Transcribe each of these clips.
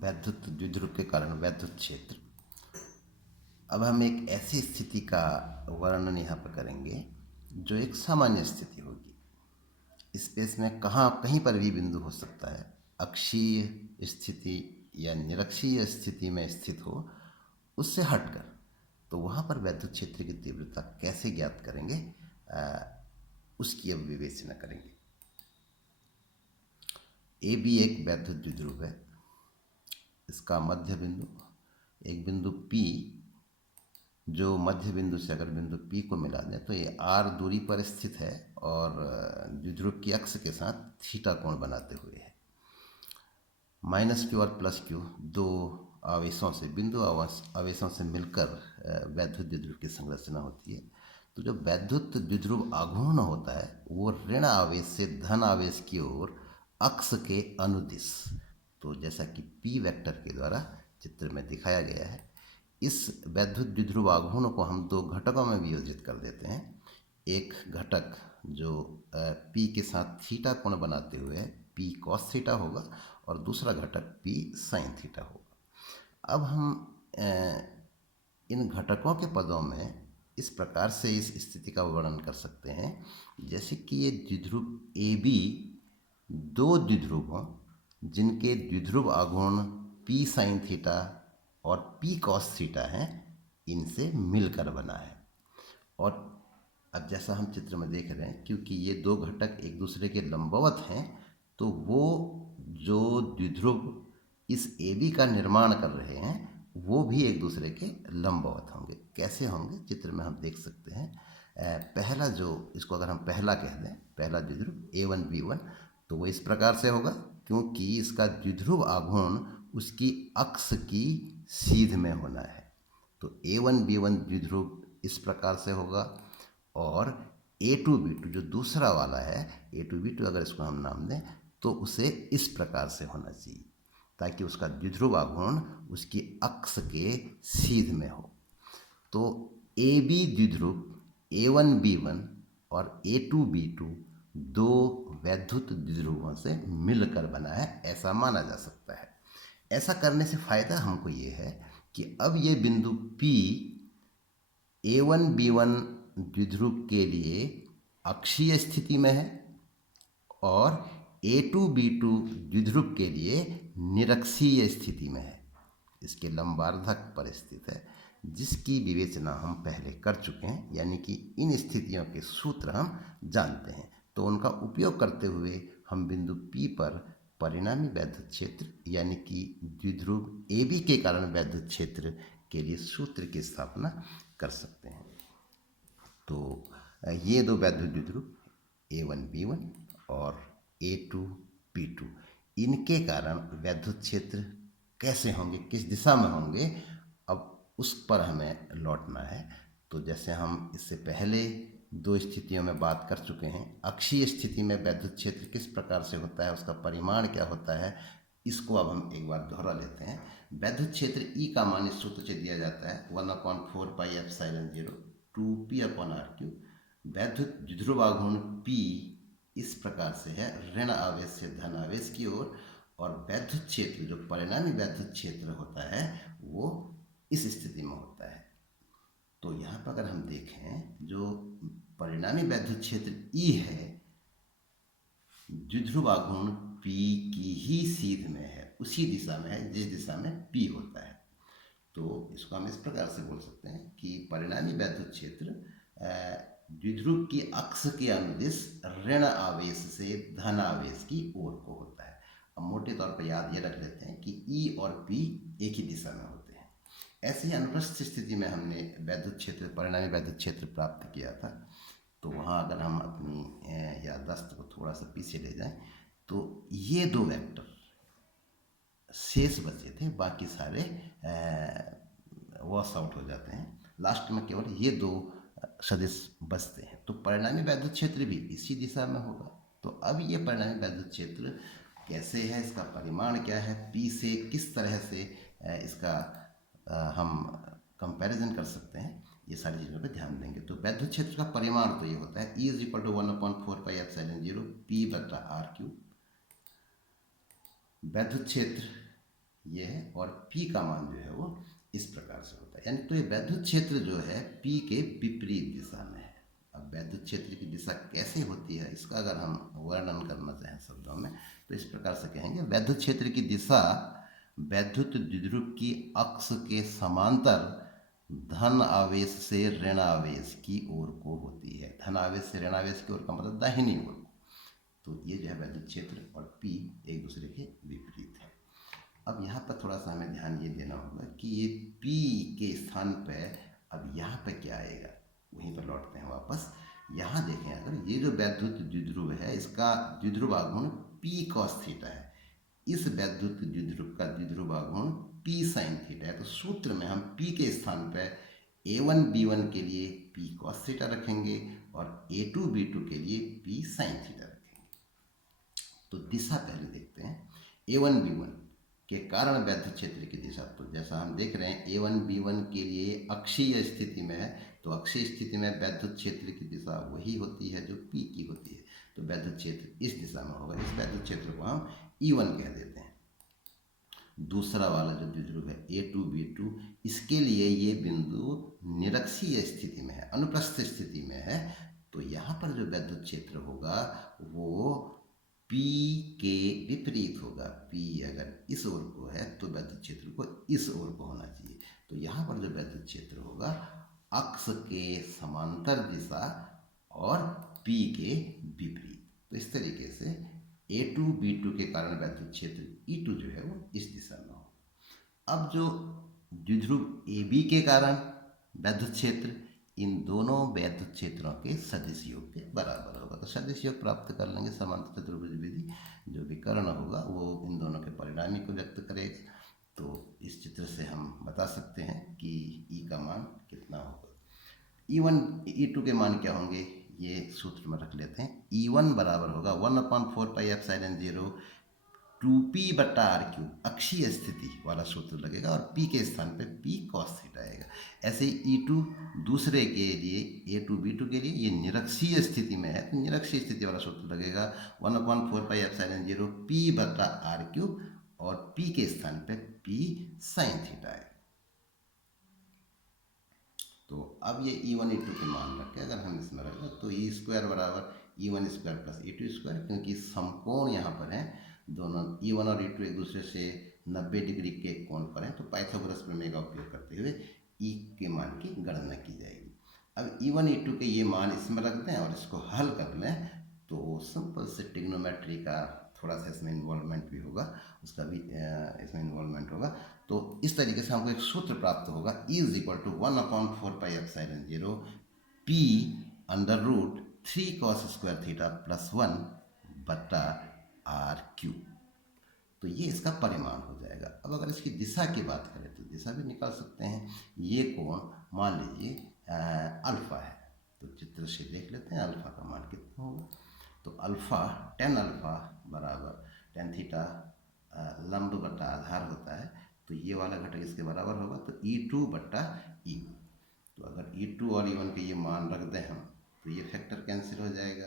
वैद्युत द्विध्रुव के कारण वैद्युत क्षेत्र। अब हम एक ऐसी स्थिति का वर्णन यहाँ पर करेंगे जो एक सामान्य स्थिति होगी। स्पेस में कहीं पर भी बिंदु हो सकता है, अक्षीय स्थिति या निरक्षीय स्थिति में स्थित हो, उससे हटकर। तो वहाँ पर वैद्युत क्षेत्र की तीव्रता कैसे ज्ञात करेंगे, उसकी अब विवेचना करेंगे। ए बी एक वैद्युत द्विध्रुव है। इसका मध्य बिंदु, एक बिंदु P, जो मध्य बिंदु से अगर बिंदु P को मिला दें तो ये R दूरी पर स्थित है और द्विध्रुव की अक्ष के साथ थीटा कोण बनाते हुए है। -Q और +Q दो आवेशों से, बिंदु आवेशों से मिलकर वैद्युत द्विध्रुव की संरचना होती है। तो जो वैद्युत द्विध्रुव आघूर्ण होता है वो ऋण आवेश से धन आवेश की ओर अक्ष के अनुदिश, तो जैसा कि P वेक्टर के द्वारा चित्र में दिखाया गया है, इस वैद्युत द्विध्रुव आघूर्ण को हम दो घटकों में वियोजित कर देते हैं। एक घटक जो P के साथ थीटा कोण बनाते हुए P cos थीटा होगा और दूसरा घटक P sin थीटा होगा। अब हम इन घटकों के पदों में इस प्रकार से इस स्थिति का वर्णन कर सकते हैं, जैसे कि ये द्विध्रुव AB दो द्विध्रुव हों जिनके द्विध्रुव आघूर्ण P sin थीटा और P cos थीटा हैं, इनसे मिलकर बना है। और अब जैसा हम चित्र में देख रहे हैं, क्योंकि ये दो घटक एक दूसरे के लंबवत हैं, तो वो जो द्विध्रुव इस AB का निर्माण कर रहे हैं वो भी एक दूसरे के लंबवत होंगे। कैसे होंगे, चित्र में हम देख सकते हैं। पहला जो, इसको अगर हम पहला कह दें, पहला द्विध्रुव A1 B1, तो वो इस प्रकार से होगा क्योंकि इसका द्विध्रुव आघूर्ण उसकी अक्ष की सीध में होना है। तो A1 B1 द्विध्रुव इस प्रकार से होगा। और A2 B2 जो दूसरा वाला है, A2 B2 अगर इसको हम नाम दें तो उसे इस प्रकार से होना चाहिए ताकि उसका द्विध्रुव आघूर्ण उसकी अक्ष के सीध में हो। तो AB द्विध्रुव A1 B1 और A2 B2 दो वैद्युत द्विध्रुवों से मिलकर बना है, ऐसा माना जा सकता है। ऐसा करने से फायदा हमको ये है कि अब ये बिंदु P A1 B1 द्विध्रुव के लिए अक्षीय स्थिति में है और A2 B2 द्विध्रुव के लिए निरक्षीय स्थिति में है, इसके लंबार्धक पर स्थित है, जिसकी विवेचना हम पहले कर चुके हैं। यानी कि इन स्थितियों के सूत्र हम जानते हैं, तो उनका उपयोग करते हुए हम बिंदु P पर परिणामी वैद्युत क्षेत्र यानी कि द्विध्रुव AB के कारण वैद्युत क्षेत्र के लिए सूत्र की स्थापना कर सकते हैं। तो ये दो वैद्युत द्विध्रुव A1 B1 और A2 B2, इनके कारण वैद्युत क्षेत्र कैसे होंगे, किस दिशा में होंगे, अब उस पर हमें लौटना है। तो जैसे हम इससे पहले दो स्थितियों में बात कर चुके हैं, अक्षीय स्थिति में वैद्युत क्षेत्र किस प्रकार से होता है, उसका परिमाण क्या होता है, इसको अब हम एक बार दोहरा लेते हैं। वैद्युत क्षेत्र E का मान इस सूत्र से दिया जाता है 1/4πε0 2p/r3। वैद्युत द्विध्रुव आघूर्ण P इस प्रकार से है, ऋण आवेश से धन आवेश की ओर, और वैद्युत क्षेत्र जो परिणामी वैद्युत क्षेत्र होता है वो इस स्थिति में होता है। तो यहाँ पर अगर हम देखें, जो परिणामी वैद्युत क्षेत्र E है, द्विध्रुव आघूर्ण P की ही सीध में है, उसी दिशा में है जिस दिशा में P होता है। तो इसको हम इस प्रकार से बोल सकते हैं कि परिणामी वैद्युत क्षेत्र द्विध्रुव की अक्ष के अनुदिश ऋण आवेश से धन आवेश की ओर को होता है। अब मोटे तौर पर याद ये रख लेते हैं कि E और P एक ही दिशा में होते हैं। ऐसे ही अनुप्रस्थ स्थिति में हमने वैद्युत क्षेत्र, परिणामी वैद्युत क्षेत्र प्राप्त किया था। तो वहाँ अगर हम अपनी याददाश्त को थोड़ा सा पीछे ले जाएं तो ये दो वेक्टर शेष बचे थे, बाकी सारे वॉश आउट हो जाते हैं। लास्ट में केवल ये दो सदिश बचते हैं। तो परिणामी वैद्युत क्षेत्र भी इसी दिशा में होगा। तो अब ये परिणामी वैद्युत क्षेत्र कैसे है, इसका परिमाण क्या है, P से किस तरह से इसका हम कंपैरिजन कर सकते हैं, ये सारी चीज़ों पर ध्यान देंगे। तो वैद्युत क्षेत्र का परिमाण तो ये होता है E = 1/4πε0 p/r3। वैद्युत क्षेत्र ये है, और P का मान जो है वो इस प्रकार से होता है। यानी तो ये वैद्युत क्षेत्र जो है P के विपरीत दिशा में है। अब वैद्युत क्षेत्र की दिशा कैसे होती है इसका अगर हम वर्णन करना चाहें शब्दों में तो इस प्रकार से कहेंगे, वैद्युत क्षेत्र की दिशा वैद्युत द्विध्रुव की अक्ष के समांतर धन आवेश से ऋण आवेश की ओर को होती है। धन आवेश से ऋण आवेश की ओर का मतलब दाहिनी ओर को। तो ये जो है वैद्युत क्षेत्र और P एक दूसरे के विपरीत है। अब यहाँ पर थोड़ा सा हमें ध्यान ये देना होगा कि ये P के स्थान पे अब यहाँ पे क्या आएगा, वहीं पर लौटते हैं वापस। यहाँ देखें, अगर ये जो वैद्युत द्विध्रुव है इसका द्विध्रुव आघूर्ण P cos थीटा है, इस वैद्युत द्विध्रुव का द्विध्रुव आघूर्ण P sin थीटा है। तो सूत्र में हम P के स्थान पर A1 B1 के लिए P cos थीटा रखेंगे और A2 B2 के लिए P sin थीटा रखेंगे। तो दिशा पहले देखते हैं। A1 B1 के कारण वैद्युत क्षेत्र की दिशा, तो जैसा हम देख रहे हैं A1 B1 के लिए अक्षीय स्थिति में है, तो अक्षीय स्थिति में वैद्युत क्षेत्र की दिशा वही होती है जो P की होती है। तो वैद्युत क्षेत्र इस दिशा में होगा। इस वैद्युत क्षेत्र को हम E1 कह देते हैं। दूसरा वाला जो द्विध्रुव है A2 B2, इसके लिए ये बिंदु निरक्षीय स्थिति में है, अनुप्रस्थ स्थिति में है। तो यहाँ पर जो वैद्युत क्षेत्र होगा वो P के विपरीत होगा। P अगर इस ओर को है तो वैद्युत क्षेत्र को इस ओर को होना चाहिए। तो यहाँ पर जो वैद्युत क्षेत्र होगा अक्ष के समांतर दिशा और P के विपरीत। तो इस तरीके से A2 B2 के कारण वैद्युत क्षेत्र E2 जो है वो इस दिशा में हो। अब जो द्विध्रुव AB के कारण वैद्युत क्षेत्र, इन दोनों वैद्युत क्षेत्रों के सदिश योग के बराबर होगा। तो सदिश योग प्राप्त कर लेंगे समांतर चतुर्भुज विधि, जो विकर्ण होगा वो इन दोनों के परिणामी को व्यक्त करेगा। तो इस चित्र से हम बता सकते हैं कि E का मान कितना होगा। E1 E2 के मान क्या होंगे ये सूत्र में रख लेते हैं। E1 बराबर होगा 1/4πε0 2P बटा R³ अक्षीय स्थिति वाला सूत्र लगेगा और P के स्थान पे P cos थीटा आएगा। ऐसे ही E2 दूसरे के लिए A2 B2 के लिए ये निरक्षीय स्थिति में है, तो निरक्षीय स्थिति वाला सूत्र लगेगा 1/4πε0 P बटा R³ और P के स्थान पे P sin थीटा आएगा। तो अब ये E1 E2 के मान रख के अगर हम इसमें रखें तो E² बराबर E1² प्लस E2², क्योंकि समकोण यहाँ पर है, दोनों E1 और E2 एक दूसरे से 90 डिग्री के कोण पर हैं। तो पाइथागोरस प्रमेय का उपयोग करते हुए E के मान की गणना की जाएगी। अब E1 E2 के ये मान इसमें रख दें और इसको हल कर लें तो सिंपल से ट्रिग्नोमेट्री का थोड़ा सा इसमें इन्वॉल्वमेंट भी होगा, उसका भी इसमें इन्वॉल्वमेंट होगा। तो इस तरीके से हमको एक सूत्र प्राप्त होगा E = 1/4πε0 P √ 3 cos² theta plus 1 बटा R³। तो ये इसका परिमाण हो जाएगा। अब अगर इसकी दिशा की बात करें तो दिशा भी निकाल सकते हैं। ये कोण मान लीजिए अल्फ़ा है, तो चित्र से देख लेते हैं अल्फ़ा का मान कितना होगा। तो अल्फ़ा tan अल्फ़ा बराबर tan थीटा लंब बटा आधार होता है, तो ये वाला घटक इसके बराबर होगा, तो E2 बटा E1। तो अगर E2 और E1 के ये मान रख दें हम तो ये फैक्टर कैंसिल हो जाएगा,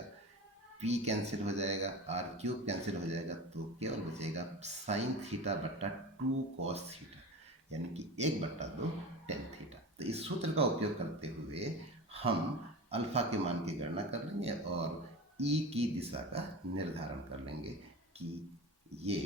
P कैंसिल हो जाएगा, R³ कैंसिल हो जाएगा, तो केवल बचेगा sin थीटा बटा 2 cos थीटा, यानी कि 1/2 tan थीटा। तो इस सूत्र का उपयोग करते हुए हम अल्फ़ा के मान की गणना कर लेंगे और E की दिशा का निर्धारण कर लेंगे कि ये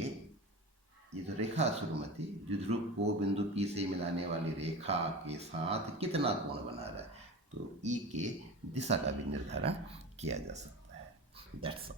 जो रेखा शुरुमती द्विध्रुव को बिंदु P से मिलाने वाली रेखा के साथ कितना कोण बना रहा है। तो E के दिशा का भी निर्धारण किया जा सकता है। That's all.